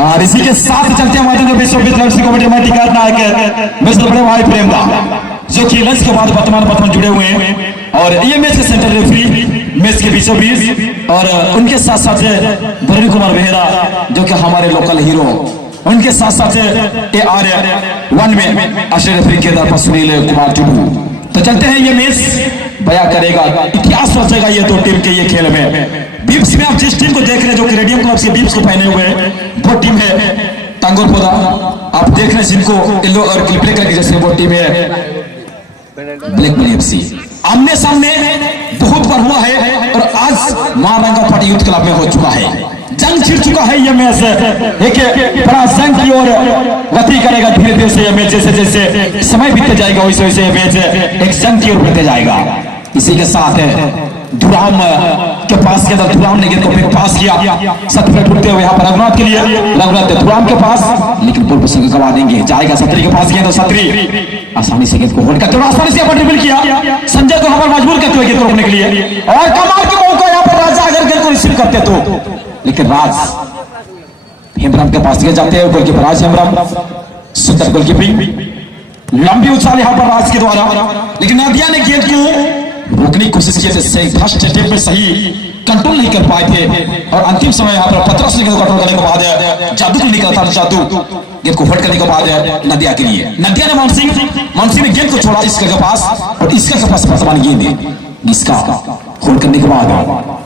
और इसी के साथ चलते हमारे जो विश्व लड़की कमेटी में टिकट नायक मिस्टर बड़े भाई प्रेमदा जो कि लंच के बाद वर्तमान जुड़े हुए हैं और ये मैच के सेंटर रेफरी मैच के बीचों बीच और उनके साथ साथ बरनी कुमार बेहरा जो कि हमारे लोकल हीरो उनके साथ साथ AR1 में अशर रेफरी के दर पर सुनील कुमार टुडू। तो चलते हैं ये मैच बया करेगा इतिहास रचेगा ये दो टीम के ये खेल में। बीप्स में आप जिस टीम को देख रहे हैं जो कि रेडियम क्लब के बीप्स को पहने हुए हैं वो टीम है टांगोरपोदा। आप देख रहे हैं जिनको येलो और ब्लैक कलर की जैसे वो टीम है ब्लैक मनी FC। आमने सामने बहुत बार हुआ है और आज महारंगा पार्टी यूथ क्लब में हो चुका है। जंग छिड़ चुका है ये मैच एक बड़ा जंग की ओर गति करेगा धीरे धीरे से ये मैच जैसे जैसे समय बीतते जाएगा वैसे वैसे ये मैच एक जंग की ओर बढ़ते जाएगा। इसी के साथ धुराम के पास के अंदर धुराम ने गेंद को पास किया 7 मिनट उठते हुए यहाँ पर रघुनाथ के लिए रघुनाथ धुराम के पास लेकिन पूर्व प्रसंग गवा देंगे जाएगा सत्री के पास गेंद सत्री आसानी से गेंद को होल्ड करते हुए आसानी से यहाँ पर ड्रिबल किया संजय को यहाँ पर मजबूर करते हुए गेंद रोकने के लिए और कमाल की मौका यहाँ पर राजा अगर गेंद को रिसीव करते तो लेकिन राज हेमराम के पास जाते हैं गोलकीपर राज हेमराम सुंदर गोलकीपिंग लंबी उछाल यहाँ पर राज के द्वारा लेकिन नदिया ने गेंद को रोकने की कोशिश की थे फर्स्ट अटेम्प्ट में सही कंट्रोल नहीं कर पाए थे और अंतिम समय यहाँ पर पत्रस ने कंट्रोल करने के बाद जादू को निकला था जादू गेंद को होल्ड करने के बाद नदिया के लिए नदिया ने मानसिंह ने गेंद को छोड़ा इसका के पास और इसका के पास वर्तमान गेंद इसका होल्ड करने के बाद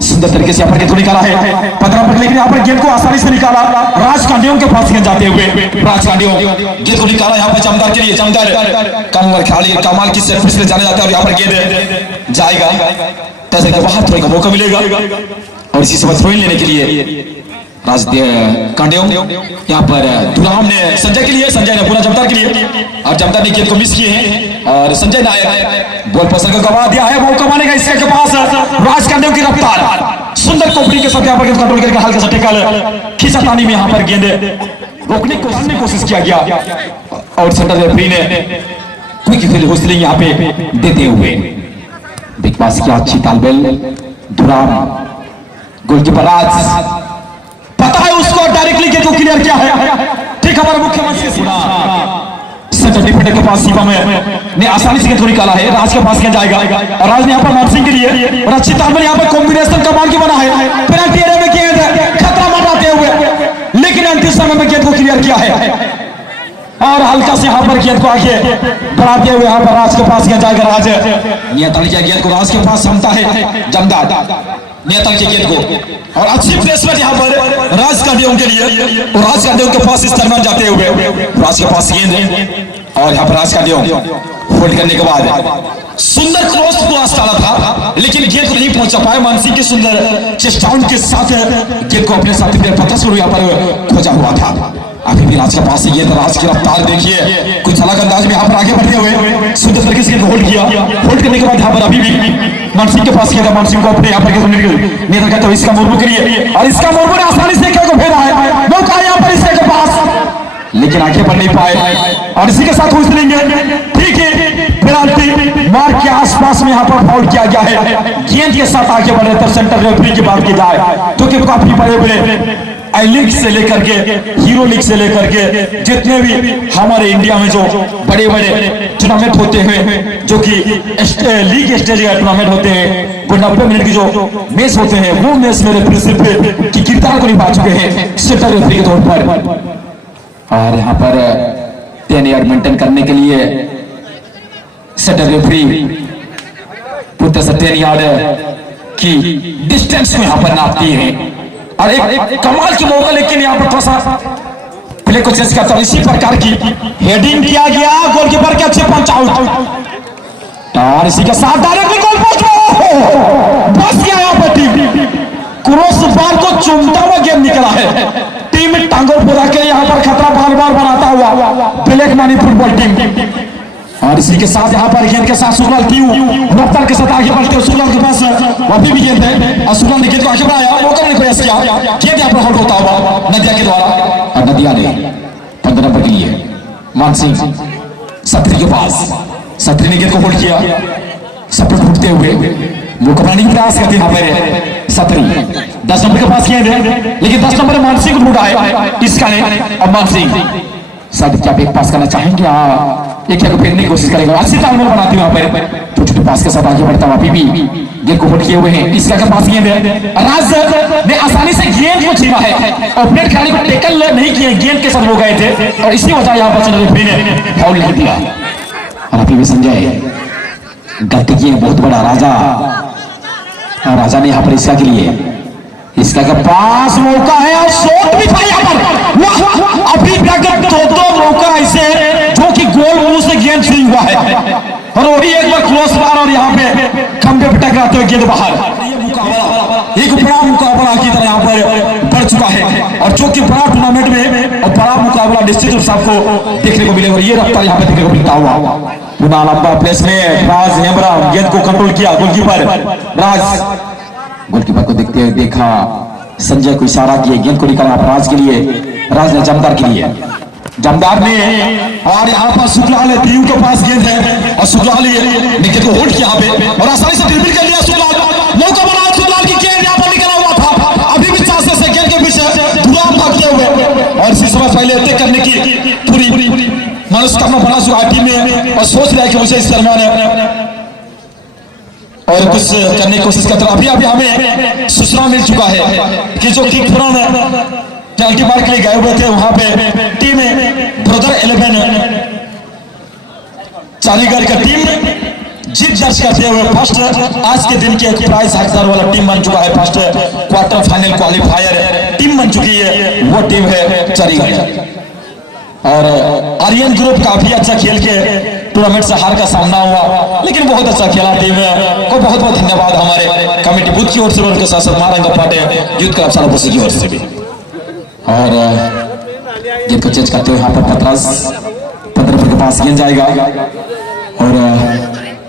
सुंदर तरीके से यहाँ पर गेंद को निकाला है 15 पर लेकिन यहाँ पर गेंद को आसानी से निकाला राज कांडियों के पास गेंद जाते हुए राज कांडियों गेंद को निकाला यहाँ पर जमदार के लिए जमदार कमाल की सेट पिछले जाने जाते हैं यहाँ पर गेंद जाएगा तैसे के बाहर थोड़ा मौका मिलेगा और इसी समय थ्रो इन लेने के लिए राज कांडियों यहाँ पर दुराम ने संजय के लिए संजय ने पूरा जमदार के लिए और जमदार ने गेंद को मिस किए हैं और संजय नायक बॉल पसंद को गवा दिया है मौका मानेगा इसके के पास राज कांडियों की रफ्तार सुंदर कोपरी के साथ यहाँ पर गेंद कंट्रोल करके हल्का सा टेकल खींचातानी में यहाँ पर गेंद रोकने की कोशिश किया गया और सेंटर रेफरी ने क्विक फील्ड होस्टिंग यहाँ पे देते हुए बिग पास की अच्छी तालमेल दुराम गोलकीपर राज पता है उसको डायरेक्टली गेंद को क्लियर किया है ठीक हमारा मुख्यमंत्री सुना सेंटर डिफेंडर के पास सीमा में ने आसानी से गेंद को निकाला है राज के पास गेंद जाएगा और राज ने यहाँ पर मानसिंह के लिए और अच्छी तालमेल यहाँ पर कॉम्बिनेशन कमाल की बना है पेनल्टी एरिया में गेंद खतरा मंडाते हुए लेकिन अंतिम समय में गेंद को क्लियर किया है और हल्का से यहाँ पर गेंद को आगे बढ़ाते हुए यहाँ पर राज के पास गेंद जाएगा राज नियंत्रण किया गेंद को राज के पास क्षमता है जमदार नियंत्रण की गेंद को और अच्छी प्लेसमेंट यहाँ पर राज कांडियों के लिए और राज कांडियों के पास इस तरह जाते हुए राज के पास गेंद और यहाँ पर राज कांडियों होल्ड करने के बाद सुंदर क्रॉस पास डाला था लेकिन गेंद को नहीं पहुंचा पाया मानसिंह के सुंदर चेस्ट डाउन के साथ गेंद को अपने साथी प्लेयर पता शुरू यहाँ पर खोजा हुआ था। अभी भी राज के पास ये राज की रफ्तार देखिए कुछ अलग अंदाज में यहाँ पर आगे बढ़ते हुए सुंदर तरीके से होल्ड किया होल्ड करने के बाद यहाँ पर अभी भी मानसिंह के पास किया था मानसिंह को अपने यहाँ पर नियंत्रण करते हुए इसका मुर्मू के लिए और इसका मुर्मू ने आसानी से खेल को फेरा है मौका यहाँ पर इसके पास लेकिन आगे बढ़ नहीं पाए और इसी के साथ होस्टिंग ठीक है पेनल्टी मार्क के आसपास में यहाँ पर फाउल किया गया है गेंद के साथ आगे बढ़े तो सेंटर रेफरी की बात की जाए तो काफी बड़े बड़े आई लीग से लेकर के हीरो लीग से लेकर के जितने भी हमारे इंडिया में जो बड़े बड़े टूर्नामेंट होते हैं जो कि लीग स्टेज का टूर्नामेंट होते हैं वो 90 मिनट की जो मैच होते हैं वो मैच मेरे प्रिंसिपल की किरदार को निभा चुके हैं सेंटर रेफरी के तौर पर और यहाँ पर 10 यार्ड मेंटेन करने के लिए सेंटर रेफरी पूरे 10 यार्ड की डिस्टेंस को यहाँ पर नापती है और एक कमाल की मौका लेकिन यहाँ पर थोड़ा सा प्ले को चेंज करता है इसी प्रकार की हेडिंग किया गया गोलकीपर के अच्छे पंच आउट और इसी के साथ डायरेक्टली गोल पोस्ट बस गया यहाँ पर टीम क्रॉस बार को चूमता हुआ गेम निकला है टीम टांगोरपोदा के यहाँ पर खतरा बार बार बनाता हुआ ब्लैक मनी फुटबॉल टीम और इसी के साथ यहाँ पर गेंद के साथ सुगल रफ्तार के साथ आगे बढ़ते हुए सुगल के पास अभी भी गेंद है और सुगल ने गेंद को आगे बढ़ाया मौका नहीं प्रयास किया गेंद यहाँ पर होल्ड होता हुआ नदिया के द्वारा और नदिया ने 15 नंबर के लिए मानसिंह सत्री के पास सत्री ने गेंद को होल्ड किया सपोर्ट उठते हुए मौका बनाने की प्रयास करते यहाँ पर सतरी 10 नंबर के पास गेंद है, लेकिन 10 नंबर मानसिंह को ढूंढा है इसका ने। अब मानसिंह शायद क्या एक पास करना चाहेंगे, एक क्या फेंकने की कोशिश करेगा। अच्छी तालमेल बनाती हूँ यहाँ पर, छोटे छोटे पास के साथ आगे बढ़ता हुआ अभी भी गेंद को होल्ड किए हुए हैं। इसका के पास गेंद है, राज ने आसानी से गेंद को छीना है और प्लेट खिलाड़ी को टेकल नहीं किए, गेंद के साथ हो गए थे और इसी वजह यहाँ पर रेफरी ने फाउल नहीं दिया। और अभी भी संजय गलती की बहुत बड़ा राजा, और राजा ने यहाँ पर इसका के लिए इसका के पास मौका है और शॉट भी था यहाँ पर। अभी तक दो मौका ऐसे जो कि गोल मुंह से गेंद छुई हुआ है और वही एक बार क्रॉस मार और यहाँ पे खंभे पे टकराते हुए गेंद बाहर। एक बड़ा मुकाबला की तरह यहाँ पर बढ़ चुका है और जो कि बड़ा टूर्नामेंट में और बड़ा मुकाबला निश्चित रूप से आपको देखने को मिलेगा। ये रफ्तार यहाँ पे देखने को मिलता हुआ पुनः लंबा प्लेस में राज हेमरा गेंद को कंट्रोल किया। गोलकीपर राज, गोलकीपर को देखते हुए देखा, संजय को इशारा किया गेंद को निकालना राज के लिए, राज ने जमदार के लिए, जमदार ने और यहाँ पर शुक्लाल टीम के पास गेंद है और शुक्लाल ने गेंद को होल्ड किया यहाँ पे और आसानी से ड्रिबल कर लिया। शुक्लाल मौका बना, शुक्लाल की गेंद यहाँ पर निकला हुआ था, अभी भी चांसेस है गेंद के पीछे पूरा भागते हुए और इसी समय पहले तय करने की पूरी मनोकामना बना चुका है टीम में और सोच रहा है कि मुझे इस दरमियान और कुछ करने की कोशिश करता है। अभी हमें सूचना मिल चुका है कि जो किक फ्रॉम पेनल्टी मार के लिए गए हुए थे वहां पे टीम ब्रदर 11 चंडीगढ़ का टीम जीत दर्ज करते हुए फर्स्ट आज के दिन के प्राइज हकदार वाला टीम बन चुका है। First quarter final qualifier team बन चुकी है, वो टीम है चंडीगढ़। और आर्यन ग्रुप काफी अच्छा खेल के टूर्नामेंट से हार का सामना हुआ, लेकिन बहुत अच्छा खेला टीम को। बहुत बहुत धन्यवाद हमारे कमेटी बूथ की ओर से, उनके साथ साथ मारंगा पाटे यूथ क्लब सालापुर की ओर से भी। और गेंद को चेंज करते हुए यहाँ पर पत्रस के पास गेंद जाएगा और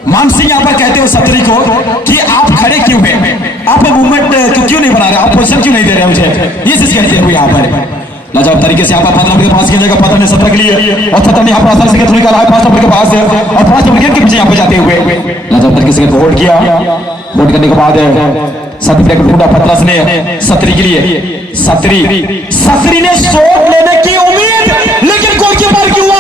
मानसिंह यहाँ पर कहते हो सतरी को कि आप खड़े क्यों हैं, आप मूवमेंट क्यों नहीं बना रहे, आप पोजीशन क्यों नहीं दे रहे मुझे, ये चीज कहते हुए यहाँ पर लाजवाब तरीके से यहाँ पर 5 नंबर के पास गेंद जाएगा। 15 ने 17 के लिए और 17 ने यहाँ पर आसानी से गेंद निकाला है 5 नंबर के पास और 5 नंबर गेंद के पीछे यहाँ पे जाते हुए लाजवाब तरीके से गेंद को होल्ड किया। होल्ड करने के बाद सतरी को ढूंढा पतरस ने सतरी के लिए, सतरी ने शॉट लेने की उम्मीद, लेकिन गोलकीपर की हुआ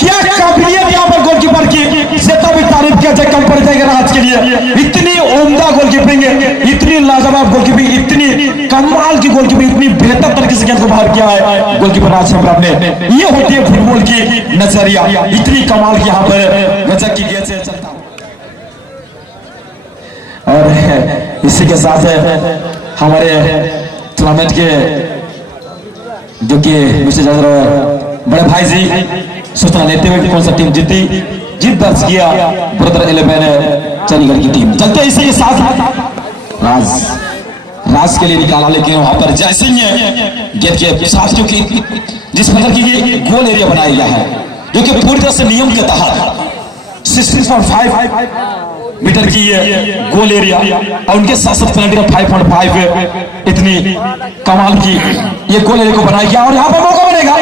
क्या काबिलियत यहाँ पर गोलकीपर की से तभी तारीफ किया जाए कम पड़ जाएगा राज के लिए। इतनी उम्दा गोलकीपिंग, इतनी लाजवाब गोलकीपिंग, इतनी कमाल की गोलकीपिंग, इतनी बेहतर तरीके से गेंद को बाहर किया है गोलकीपर राज हेमब्रम ने। ये होती है फुटबॉल की नजरिया, इतनी कमाल की यहाँ पर गजब की गेंद से चलता। और इसी के साथ हमारे टूर्नामेंट के जो कि बड़े भाई जी सूचना लेते हुए कौन सा टीम जीत दर्ज किया, ब्रदर 11 चंडीगढ़ की टीम। चलते इसी के साथ राज के लिए निकाला, लेकिन वहां पर जैसे ही गेंद के साथ क्योंकि जिस प्रकार की गोल एरिया बनाया गया है जो कि पूरी तरह से नियम के तहत 16.5 मीटर की ये गोल एरिया और उनके साथ साथ पेनल्टी का 5.5 इतनी कमाल की ये गोल एरिया को बनाया गया और यहाँ पर मौका बनेगा।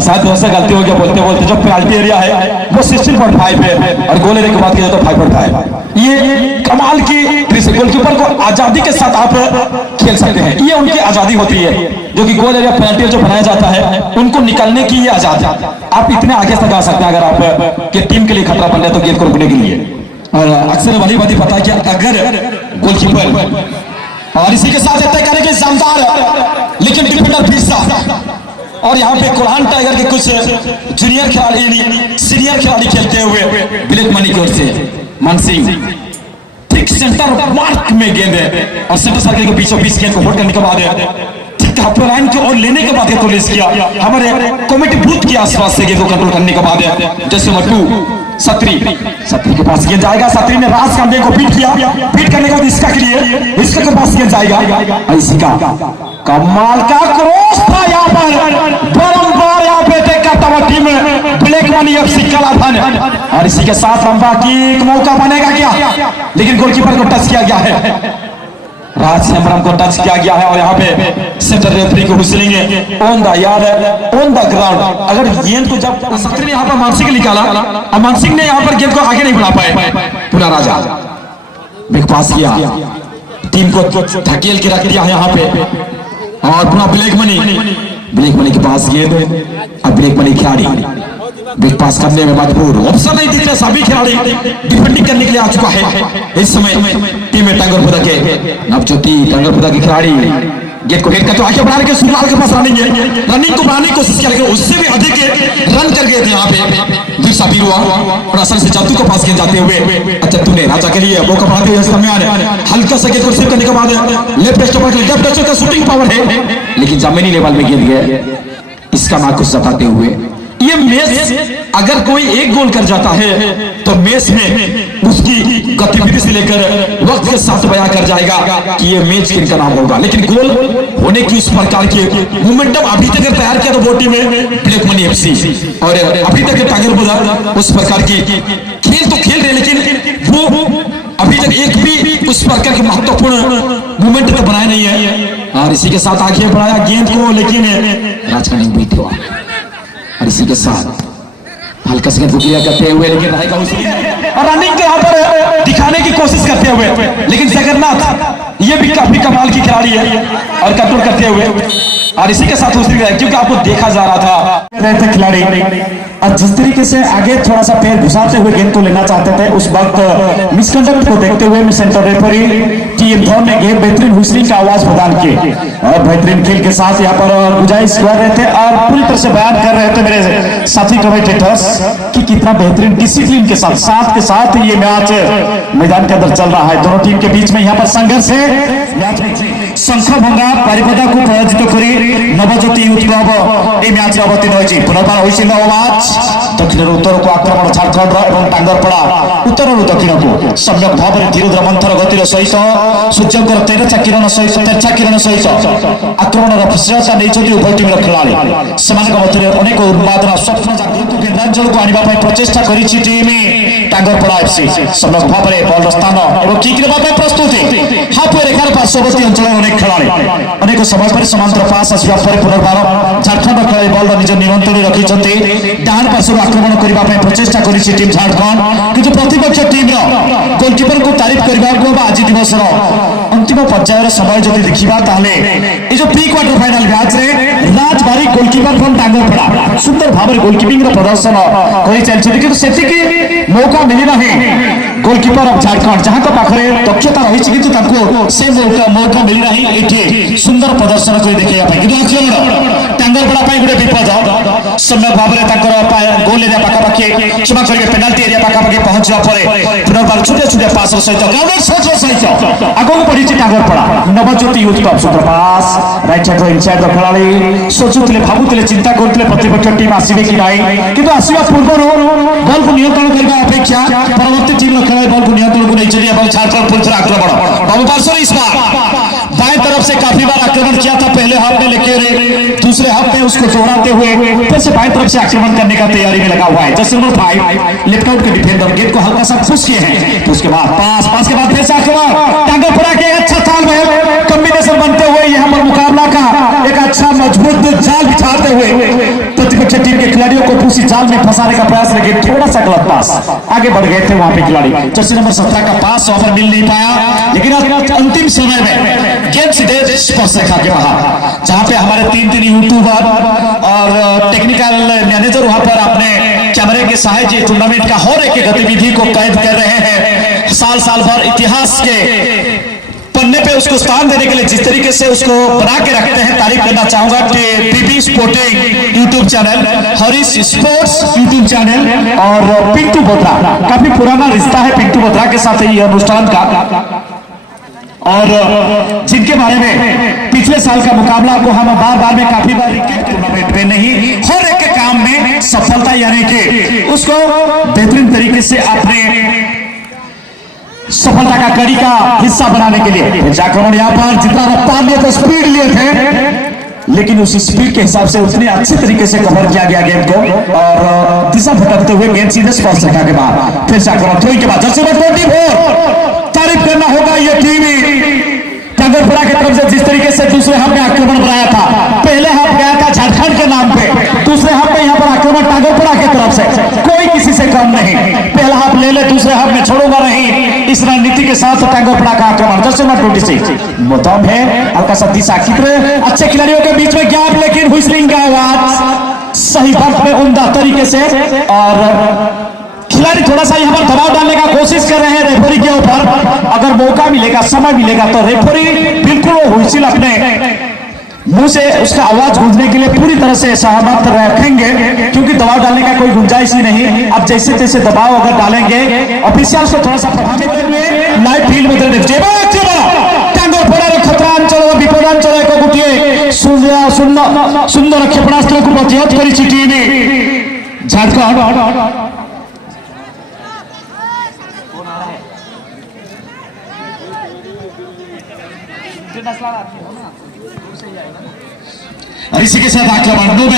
शायद बहुत सा गलती हो गया बोलते बोलते, जो पेनल्टी एरिया है वो 16.5 है और गोल एरिया की बात की जाए तो 5.5। ये कमाल की गोलकीपर को आजादी के साथ आप खेल सकते हैं, ये उनकी आजादी होती है जो कि गोल एरिया पेनल्टी जो बनाया जाता है उनको निकालने की ये आजादी। आप इतने आगे तक आ सकते हैं अगर आप के टीम के लिए खतरा बन रहा है तो गेंद को रोकने के लिए। और अक्सर वही बात पता है कि अगर गोलकीपर और इसी के साथ तय करेंगे शानदार, लेकिन डिफेंडर फिर और यहाँ पे कुरान टाइगर के कुछ जूनियर खिलाड़ी सीनियर खिलाड़ी खेलते हुए ब्लैक मनी की ओर से मानसिंह ठीक सेंटर मार्क में गेंद है और सेंटर सर्कल के बीचों बीच गेंद को होल्ड करने के बाद ठीक लाइन की ओर लेने के बाद रिलीज किया हमारे कमेटी बूथ के आसपास से गेंद को कंट्रोल करने के बाद जैसे नंबर 2 सतरी के पास गेंद जाएगा। सतरी ने राज कांबे को बीट किया, बीट करने के बाद इसका के लिए इसके के पास गेंद जाएगा। इसी का कमाल का क्रॉस था यहाँ पर बारंबार यहाँ पे टेक करता हुआ टीम ब्लैक मनी एफसी कलाधन और इसी के साथ लंबा की मौका बनेगा क्या, लेकिन गोलकीपर को टच किया गया है। राज हेम्ब्रम को टच किया गया है और यहाँ पे सेंटर रेफरी को hustling on the yard on the ground. अगर गेंद को जब सत्री ने यहाँ पर मानसिंह निकाला और मानसिंह ने यहाँ पर गेंद को आगे नहीं बढ़ा पाए, पूरा राजा बिग पास किया, टीम को धकेल के रख दिया है यहाँ पे और पुनः ब्लैक मनी के पास गेंद और ब्लैक मनी खिलाड़ी बिग पास करने में मजबूर, ऑप्शन नहीं दिखते, सभी खिलाड़ी डिफेंडिंग करने के लिए आ चुका है। इस समय टीम में टांगरपुरा के नवज्योति टांगरपुरा के खिलाड़ी गेट को हिट करते आगे बढ़ाने के सुरलाल के पास रनिंग को बढ़ाने की कोशिश किया, लेकिन उससे भी अधिक रन कर गए थे यहाँ पे दूसरा भी हुआ और असल से जादू के पास गेंद जाते हुए अच्छा तूने राजा के लिए मौका बढ़ाते हुए समय हल्का सा गेंद को सेव करने के बाद लेफ्ट स्टॉपर का शूटिंग पावर है, लेकिन जमीनी लेवल में गेंद गया, इसका नाखुश जताते हुए ये मैच अगर कोई एक गोल कर जाता है तो मैच में उसकी गतिविधि से लेकर वक्त के साथ बयां कर जाएगा कि ये मैच किनका नाम होगा, लेकिन गोल होने की इस प्रकार की मोमेंटम अभी तक तैयार किया तो वो टीम है ब्लैक मनी एफसी और अभी तक टांगरपुरा उस प्रकार की खेल तो खेल रहे, लेकिन वो अभी तक एक भी उस प्रकार की महत्वपूर्ण मोमेंट तो बनाया नहीं है और इसी के साथ आगे बढ़ाया गेंद को, लेकिन राजकमल बीत हुआ और इसी के साथ हल्का से प्रक्रिया करते हुए लेकिन और रनिंग के यहाँ पर दिखाने की कोशिश करते हुए, लेकिन जगन्नाथ ये भी काफी कमाल की खिलाड़ी है और कंट्रोल करते हुए और इसी के साथ क्योंकि आपको देखा जा रहा था रहते खिलाड़ी और जिस तरीके से आगे थोड़ा सा पैर घुसाते हुए गेंद को लेना चाहते थे उस वक्त मिसकंडक्ट को देखते हुए सेंटर रेफरी टीम धौन ने गेंद बेहतरीन हुसलिंग का आवाज प्रदान की और बेहतरीन खेल के साथ यहाँ पर गुजारिश कर रहे थे और पूरी तरह से बयान कर रहे थे मेरे साथी कमेंटेटर्स कि कितना बेहतरीन डिसिप्लिन के साथ ये मैच मैदान के अंदर चल रहा है। दोनों टीम के बीच में यहाँ पर संघर्ष है। शंखभंगा बारिपदाକୁ पराजित करी नवज्योति यूथ क्लब এই ম্যাচ অবতীর্ণ হয়েছে। পুনর্বার হয়েছিল আওয়াজ দক্ষিণରୁ উত্তরକୁ আক্রমণ ঝাড়খଣ୍ଡ এবং টাঙ্গরপড়ା উত্তরରୁ ଦକ୍ଷିଣକୁ ସମ୍ୟକ ଭାବରେ ଧୀର ମନ୍ଥର ଗତିର ସହିତ ସୂର୍ଯ୍ୟଙ୍କର ତେରଛା କିରଣ ସହିତ ଆକ୍ରମଣର ଫିସଲତା ନେଇଛନ୍ତି ଉଭୟ ଟିମର ଖେଳାଳି। ସେମାନଙ୍କ ମଧ୍ୟରେ ଅନେକ ଉନ୍ମାଦନା ସ୍ୱପ୍ନ ଜାଗୃତ କେନ୍ଦ୍ରାଞ୍ଚଳକୁ ଆଣିବା ପାଇଁ ପ୍ରଚେଷ୍ଟା କରିଛି ଟିମ୍ টাঙ্গরপড়া এফসি। ସମ୍ୟକ ଭାବରେ ବଲର ସ୍ଥାନ ଏବଂ କିକ୍ ନେବା ପାଇଁ ପ୍ରସ୍ତୁତି। ହାଫୱେ ରେଖାର ପାର୍ଶ୍ୱବର୍ତ୍ତୀ ଅଞ୍ଚଳର ଅନେକ ଖେଳାଳି ଅନେକ ସମୟ ପରେ ସମାନ୍ତର ପାସ୍ ଆସିବା ପରେ ପୁନର୍ବାର ଝାଡ଼ଖଣ୍ଡ ଖେଳାଳି ବଲର ନିଜ ନିୟନ୍ତ୍ରଣରେ ରଖିଛନ୍ତି। ଡାହାଣ ପାର୍ଶ୍ୱରୁ ଆକ୍ରମଣ କରିବା ପାଇଁ ପ୍ରଚେଷ୍ଟା କରିଛି ଟିମ୍ ଝାଡ଼ଖଣ୍ଡ, କିନ୍ତୁ ପ୍ରତିପକ୍ଷ ଟିମ୍ର ଗୋଲକିପରଙ୍କୁ ତାରିଫ କରିବାକୁ ବା ଆଜି ଦିବସର अंतिम पर्यायर समय जदि देखा ताले ये जो प्री क्वार्टर फाइनल मैच रे राज बारी गोलकीपर फ्रॉम टांगरपड़ा सुंदर भाव गोलकीपिंग प्रदर्शन कर चलती, किंतु सेति की मौका मिली नहीं गोलकीपर ऑफ झारखंड जहां तो पाखरे दक्षता रही किंतु ताको से मौका मिली नहीं एठी सुंदर प्रदर्शन कर देखिया पाई, किंतु आक्रमण टांगरपड़ा पाई गुडे विपद सम्यक भाव रे ताकर गोल एरिया पाखा पाखी क्षमा करिवे पेनाल्टी एरिया पाखा पाखी पहुंचवा परे पुनर्बार छोटे छोटे पास सहित गार्डन शॉट सहित आगो पड़ी टांगरपड़ा नवज्योति यूथ क्लब सुपर पास राइट साइड इनसाइड खेलाड़ी सोचुले भावुले चिंता करते प्रतिपक्ष टीम आसवे कि नहीं, किंतु आसवा पूर्व बल को नियंत्रण करने अपेक्षा परवर्ती टीम खेलाड़ी बल को नियंत्रण को नहीं झारखंड पुलिस आक्रमण बाबू पार्सर इस बार बाएं तरफ से काफी बार आक्रमण किया था पहले हाफ में, लेकिन दूसरे हाफ में उसको जोड़ाते हुए फिर से बाएं तरफ से आक्रमण करने का तैयारी में लगा हुआ है। जस्ट नंबर 5 लेफ्ट आउट के डिफेंडर गेट को हल्का सा पुश किए हैं, तो उसके बाद पास के बाद फिर से आक्रमण टांगरपड़ा के अच्छा तालमेल कॉम्बिनेशन बनते हुए यहाँ पर मुकाबला का एक अच्छा मजबूत जाल बिछाते हुए प्रतिपक्ष टीम के खिलाड़ियों को उसी जाल में फंसाने का प्रयास, लेकिन थोड़ा सा गलत पास आगे बढ़ गए थे वहां पे खिलाड़ी। जर्सी नंबर 17 का पास वहां पर मिल नहीं पाया, लेकिन अंतिम समय में गेंद सीधे स्पर्श रेखा के बाहर, जहां पे हमारे तीन यूट्यूबर और टेक्निकल मैनेजर वहां पर अपने कैमरे के सहायता टूर्नामेंट का हर एक गतिविधि को कैद कर रहे हैं। साल भर इतिहास के पन्ने पे उसको स्थान देने के लिए जिस तरीके से उसको बना के रखते हैं, तारीफ करना चाहूंगा कि PB sporting YouTube channel, Harish sports YouTube channel और पिंटू बोत्रा, काफी पुराना रिश्ता है पिंटू बोत्रा के साथ ये अनुष्ठान का, और जिनके बारे में पिछले साल का मुकाबला को हम बार में काफी बार टूर्नामेंट में नहीं हर एक के काम में सफलता यानी कि उसको बेहतरीन तरीके से अपने सफलता का कड़ी का हिस्सा बनाने के लिए आक्रमण यहाँ पर जितना रफ्तार लिए थे स्पीड लिए थे, लेकिन उस स्पीड के हिसाब से उतने अच्छे तरीके से कवर किया गया गेंद को और दिशा भटकते हुए गेंद सीधे स्पर्श रेखा के बाद फिर से आक्रमण थ्रो के बाद जर्सी नंबर 24 तारीफ करना होगा ये टीम टांगरपड़ा की तरफ से जिस तरीके से दूसरे हाफ में आक्रमण बनाया था, पहले हाफ गया था झारखंड के नाम पे, दूसरे हाफ में यहाँ पर आक्रमण टांगरपड़ा की तरफ से, कोई किसी से कम नहीं। पहला हाफ ले ले, दूसरे हाफ में छोड़ूंगा नहीं, इस रणनीति के साथ टांगरपड़ा का आक्रमण। जर्सी नंबर 26 मुतम है, हल्का सा दिशा कित्र, अच्छे खिलाड़ियों के बीच में गैप, लेकिन हुइसलिंग का आवाज सही वक्त में उम्दा तरीके से, और खिलाड़ी थोड़ा सा यहाँ पर दबाव डालने का कोशिश कर रहे हैं रेफरी के ऊपर। अगर मौका मिलेगा, समय मिलेगा तो रेफरी बिल्कुल वो हुइसिल अपने मुंह से उसका आवाज गूंजने के लिए पूरी तरह से सहमत रखेंगे, क्योंकि दबाव डालने का कोई गुंजाइश ही नहीं। अब जैसे तैसे दबाव अगर डालेंगे ऑफिशियल्स को थोड़ा सा प्रभावित करने लाइव फील्ड में खतरा अंचल विपदांचल को गोटे सुंदर क्षेपणास्त्र को प्रतिहत कर टीम झारखंड। और इसी के साथ आक्रमण 2 में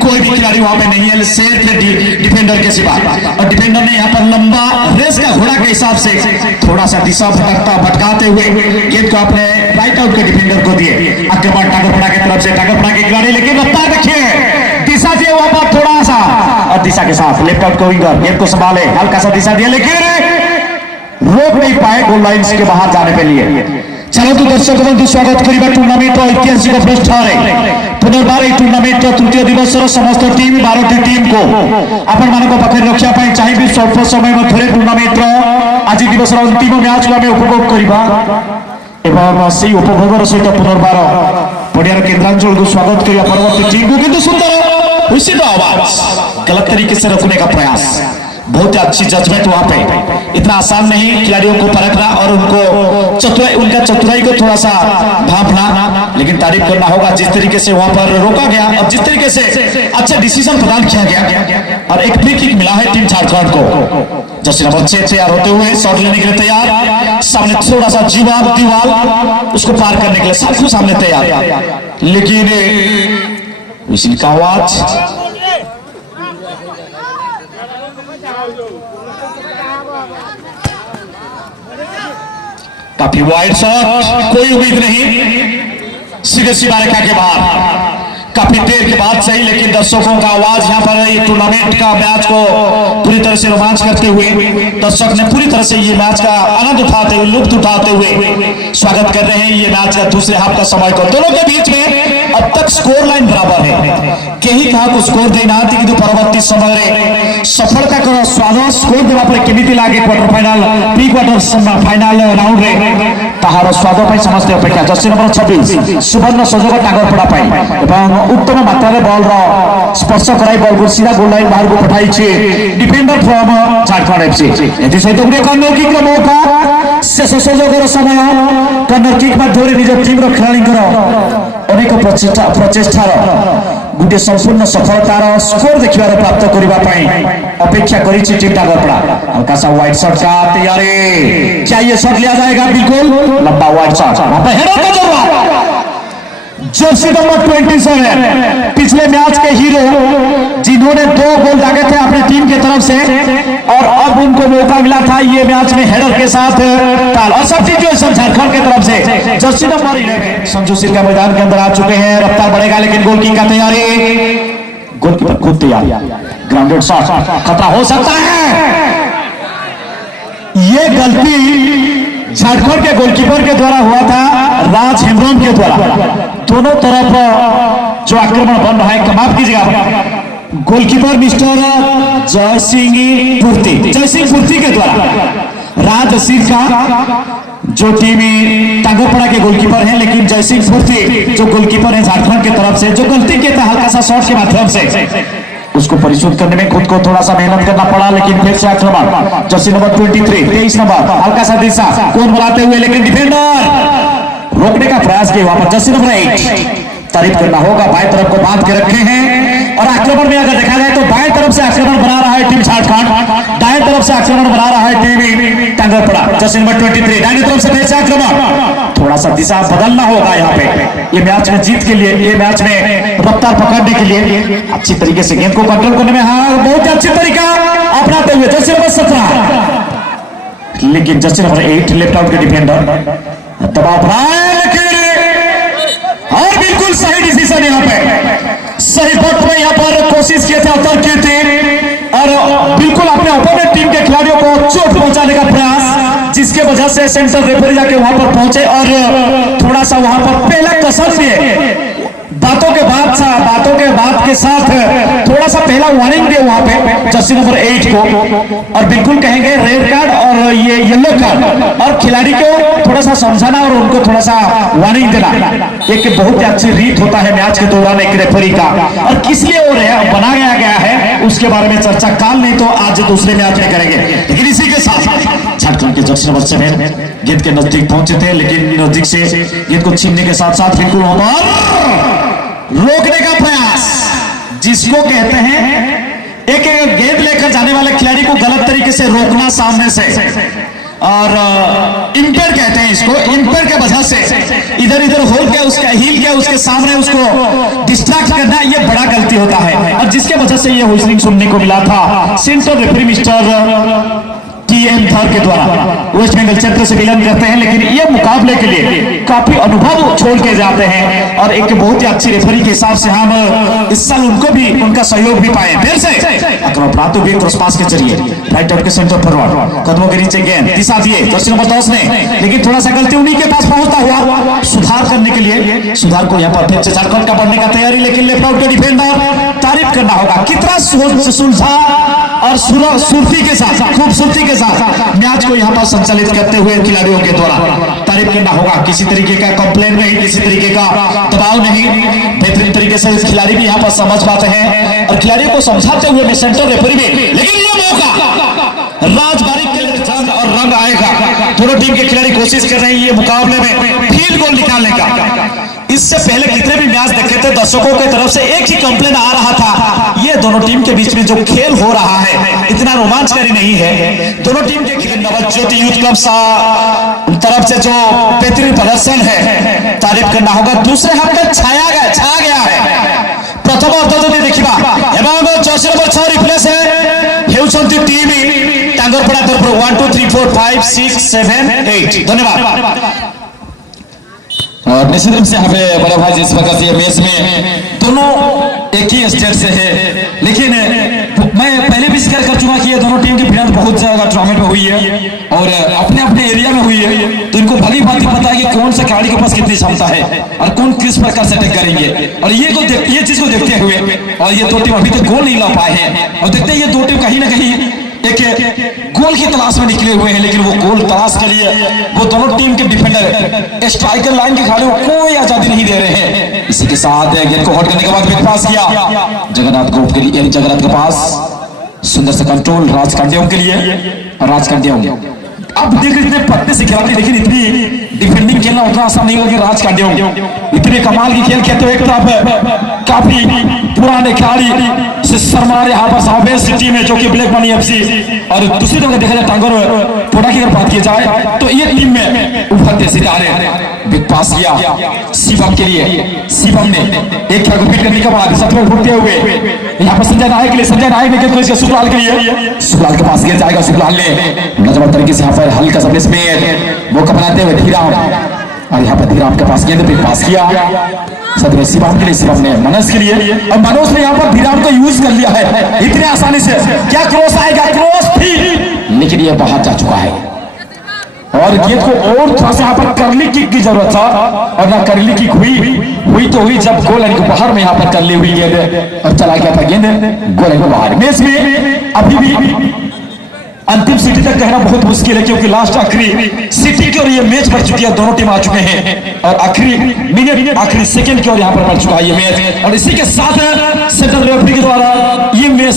कोई भी खिलाड़ी वहां पे नहीं है सिर्फ डिफेंडर के सिवा, और डिफेंडर ने यहाँ पर लंबा रेस का घोड़ा के हिसाब से थोड़ा सा दिशा भटकाते हुए गेंद को अपने राइट आउट के डिफेंडर को दिए। आक्रमण टांगरपड़ा की तरफ से, टांगरपड़ा के खिलाड़ी लेकिन रफ्तार रखिए, दिशा दिए वहां पर थोड़ा सा, और दिशा के साथ लेफ्ट आउट को विंगर गेंद को संभाले, हल्का सा दिशा दिया लेकिन रोक नहीं पाए गोल लाइन के बाहर जाने के लिए। चलो तो दर्शक बंधु स्वागत करिबा टूर्नामेंट ऐतिहासिक पृष्ठारे पुनर्बार এই टूर्नामेंट तृतीय दिवस समस्त टीम 12टी टीम को आपण मानक पाखे रक्षा पाई चाहिए स्वल्प समय मध्य टूर्नामेंट आज दिवस अंतिम मैच को आम उपभोग करवा एवं से उपभोगर सहित पुनर्बार पड़ियार केन्द्रांचल को स्वागत करवा परवर्ती टीम को किंतु सुंदर हुइसिल आवाज गलत तरीके से रोकने का प्रयास, बहुत अच्छी जजमेंट वहां पे। इतना आसान नहीं खिलाड़ियों को परखना और उनका चतुराई को थोड़ा सा भांपना, लेकिन तारीफ करना होगा जिस तरीके से वहां पर रोका गया और जिस तरीके से अच्छा डिसीजन प्रदान किया गया, और एक फ्री किक मिला है टीम झारखंड को। जर्सी नंबर 6 तैयार होते हुए शॉट लेने के लिए तैयार, सामने थोड़ा सा दीवार उसको पार करने के लिए सबको सामने तैयार, लेकिन हुइसिल का आवाज काफी वाइड शॉट, कोई उम्मीद नहीं, सीधे सीधा रेखा के बाहर, काफी देर के बाद सही, लेकिन दर्शकों का आवाज यहाँ पर टूर्नामेंट का मैच को पूरी तरह से रोमांच करते हुए दर्शक ने पूरी तरह से ये मैच का आनंद उठाते हुए, लुत्फ उठाते हुए स्वागत कर रहे हैं ये मैच का दूसरे हाफ का समय को। दोनों के बीच में अब तक स्कोर लाइन बराबर है, कहीं कहा को स्कोर देना कि परवर्ती समय सफलता कर स्वाद स्कोर देवा पर केमिति लागे quarter final pre quarter final round रे ताहार स्वाद पर समस्त अपेक्षा। जर्सी नंबर 26 सुवर्ण सुजोग टांगरपड़ा पाई एवं उत्तम मात्रा रे बॉल रो स्पर्श कराई बॉल को सीधा गोल लाइन बाहर को पठाई छे डिफेंडर फ्रॉम झारखंड एफसी। एथि सहित गुटे कर्नर किक रो मौका शेष सुजोगर समय कर्नर किक माध्यम रे निज टीम रो खिलाड़ी अनेक प्रचेष्टार गोटे संपूर्ण सफलतार स्कोर देखिबार प्राप्त करबा पई अपेक्षा करी टीम टांगरपड़ा। हल्का सा वाइड शॉट का तैयारी, क्या ये शॉट लिया जाएगा? बिल्कुल लंबा वाइड शॉट, वहां पर हेडर का जरूरत। जर्सी नंबर 27 पिछले मैच के हीरो जिन्होंने 2 गोल दागे थे अपनी टीम की तरफ से, और अब उनको मौका मिला था ये मैच में हेडर के साथ ताल और सब्स्टिट्यूशन झारखंड की तरफ से। जर्सी नंबर 11 संजू सिंह का मैदान के अंदर आ चुके हैं, रफ्तार बढ़ेगा लेकिन गोलकीपर का तैयारी, गोलकीपर खुद तैयार, ग्राउंडेड शॉट खतरा हो सकता है। ये गलती झारखंड के गोलकीपर के द्वारा हुआ था, राज हेम्ब्रम के द्वारा। दोनों तरफ जो आक्रमण बन रहा है, माफ कीजिएगा, गोलकीपर मिस्टर जय सिंह पूर्ति के द्वारा राज सिंह का जो टीम टांगरपड़ा के गोलकीपर हैं, लेकिन जय सिंह पूर्ति जो गोलकीपर है झारखंड की तरफ से, जो गलती किया था हल्का सा शॉट के माध्यम से, उसको परिशोध करने में खुद को थोड़ा सा मेहनत करना पड़ा, लेकिन फिर से आक्रमण। जर्सी नंबर 23 नंबर हल्का सा दिशा कौन बनाते हुए, लेकिन डिफेंडर रोकने का प्रयास किया वहां पर। जर्सी नंबर 8 तारीफ करना होगा, बाएं तरफ को बांध के रखे हैं, और आक्रमण में अगर देखा जाए तो बाएं तरफ से आक्रमण बना रहा है टीम झारखंड, दाएं तरफ से आक्रमण बना रहा है टीम टांगरपड़ा। जर्सी नंबर 23 दाएं तरफ से फिर से आक्रमण, थोड़ा सा दिशा बदलना होगा यहाँ पे ये मैच में जीत के लिए, ये मैच में रफ्तार पकड़ने के लिए अच्छी तरीके से गेंद को कंट्रोल करने में हाँ बहुत अच्छी तरीका अपनाते हुए। जर्सी नंबर 17 लेकिन जर्सी नंबर 8 लेफ्ट आउट के डिफेंडर दबाव बनाए लेकिन और बिल्कुल सही डिसीजन यहाँ पे, सही वक्त में यहाँ पर कोशिश किए थे, अवतर किए थे और बिल्कुल अपने अपोनेंट टीम के खिलाड़ियों को चोट पहुंचाने का प्रयास, जिसके वजह से सेंटर रेफरी जाके वहां पर पहुंचे और थोड़ा सा वहां पर पहला कसर दिए। बातों के बाद के साथ थोड़ा सा पहला वार्निंग दिया वहां पे जर्सी नंबर 8 को, और बिल्कुल कहेंगे रेड कार्ड और ये येलो कार्ड, और खिलाड़ी को थोड़ा सा समझाना और उनको थोड़ा सा वार्निंग देना एक बहुत ही अच्छी रीत होता है मैच के दौरान एक रेफरी का। और किस लिए वो बनाया गया है उसके बारे में चर्चा काल नहीं तो आज दूसरे मैच में करेंगे। लेकिन इसी के साथ झारखंड के जर्सी नंबर 7 गेंद के नजदीक पहुंचे थे, लेकिन नजदीक से गेंद को छीनने के साथ साथ बिल्कुल रोकने का प्रयास, जिसको कहते हैं एक गेंद लेकर जाने वाले खिलाड़ी को गलत तरीके से रोकना सामने से, और इंपेयर कहते हैं इसको। इंपेयर के वजह से इधर इधर होल के उसका हील के उसके सामने उसको डिस्ट्रैक्ट करना, ये बड़ा गलती होता है, और जिसके वजह से ये हुइसलिंग सुनने को मिला था सेंटर रेफरी मिस्टर टीएम थर के द्वारा। वेस्ट बंगाल क्षेत्र से विलन करते हैं, लेकिन ये मुकाबले के लिए काफी अनुभव छोड़ के जाते हैं, और एक बहुत ही अच्छी रेफरी के हिसाब से हम इस साल उनको भी उनका सहयोग भी पाए। फिर से अक्रम प्रातु भी क्रॉस पास के जरिए राइट आउट के सेंटर फॉरवर्ड, कदमों के नीचे गेंद दिशा दिए जर्सी नंबर 10 ने, लेकिन थोड़ा सा गलती उन्हीं के पास पहुंचता हुआ सुधार करने के लिए, सुधार को यहाँ पर फिर से झारखंड का बढ़ने का तैयारी, लेकिन लेफ्ट आउट के डिफेंडर तारीफ करना होगा कितना सुलझा और सुर्ती के साथ खूबसूरती के साथ मैच को यहाँ पर संचालित करते हुए खिलाड़ियों के द्वारा तारीफ करना होगा। किसी तरीके का कंप्लेन नहीं, किसी तरीके का दबाव नहीं, बेहतरीन तरीके से खिलाड़ी भी यहाँ पर समझ पाते हैं और खिलाड़ियों को समझाते हुए सेंटर रेफरी भी। लेकिन ये मौका राजबारी के लिए जंग और रंग आएगा। दोनों टीम के खिलाड़ी कोशिश कर रहे हैं ये मुकाबले में फील्ड गोल निकालने का। इससे पहले कितने भी मैच देखे थे दर्शकों की तरफ से एक ही कंप्लेन आ रहा था, ये दोनों टीम के बीच में जो खेल हो रहा है इतना रोमांचकारी नहीं है। दोनों टीम के नवज्योति यूथ क्लब तरफ से जो बेहतरीन प्रदर्शन है तारीफ करना होगा। दूसरे हाफ में छा गया है प्रथम अर्ध देखा एवं जर्सी नंबर 6 रिप्लेस है हेउचंती टीम टांगरपड़ा तरफ 1 2 3 4 5 6 7 8। धन्यवाद। और निश्चित रूप से हमें बड़ा भाई जिस प्रकार से मैच में दोनों एक ही स्टेट से है, लेकिन मैं पहले भी जिक्र कर चुका कि ये दोनों टीम की भिड़ंत बहुत ज्यादा टूर्नामेंट में हुई है और अपने अपने एरिया में हुई है, तो इनको भली भांति पता है कि कौन सा खिलाड़ी के पास कितनी क्षमता है और कौन किस प्रकार से अटैक करेंगे। और ये चीज को देखते हुए और ये दो टीम अभी तक गोल नहीं ला पाए हैं, और देखते हैं ये दो टीम कहीं ना कहीं एक गोल की तलाश में निकले हुए हैं, लेकिन वो गोल तलाश के लिए वो दोनों टीम के डिफेंडर स्ट्राइकर लाइन के खिलाड़ियों को कोई आजादी नहीं दे रहे हैं। इसी के साथ गेंद को हॉट करने के बाद पास किया जगन्नाथ ग्रुप के लिए, जगन्नाथ के पास सुंदर से कंट्रोल राजकांडियों के लिए, राजकांडियों अब देखिए इतने पत्ते से खिलाड़ी, लेकिन इतनी डिफेंडिंग खेलना उतना आसान नहीं होगा कि राजकांडियों इतने कमाल की खेल खेलते हुए एक तरफ काफी पुराने खिलाड़ी से सरमार यहाँ पर सावेस सिटी में जो कि ब्लैक मनी एफसी, और दूसरी तरफ देखा जाए टांगर पोडा की अगर बात की जाए तो ये टीम में उभरते सितारे बिग पास किया शिवम के लिए, शिवम ने एक खेल को पीट करने के बाद सत्र में घूमते हुए यहाँ पर संजय नायक के लिए, संजय नायक ने खेल को सुखलाल के लिए, सुखलाल के पास गेंद जाएगा, सुखलाल ने नजर तरीके से यहाँ पर हल्का सा में मौका बनाते हुए धीराम, और यहाँ पर धीराम के पास गेंद पे पास किया सदर शिवम के लिए, शिवम ने मनोज के लिए, और मनोज ने यहाँ पर धीराम को यूज कर लिया है इतने आसानी से। क्या क्रॉस आएगा, क्रॉस थी लेकिन ये बाहर जा चुका है, और गेंद को और थोड़ा सा यहाँ पर करली किक की जरूरत था, और ना करली किक हुई तो हुई जब गोल को बाहर में यहाँ पर करली हुई गेंद और चला गया था गेंद गोल को बाहर। मैच में अभी भी अंतिम सिटी तक कहना बहुत मुश्किल है, क्योंकि लास्ट आखिरी सिटी की ओर ये मैच बढ़ चुकी है, दोनों टीम आ चुके हैं और आखिरी मिनट आखिरी सेकंड की ओर यहाँ पर बढ़ चुका है ये मैच। और इसी के साथ सेंट्रल रेफरी के द्वारा ये मैच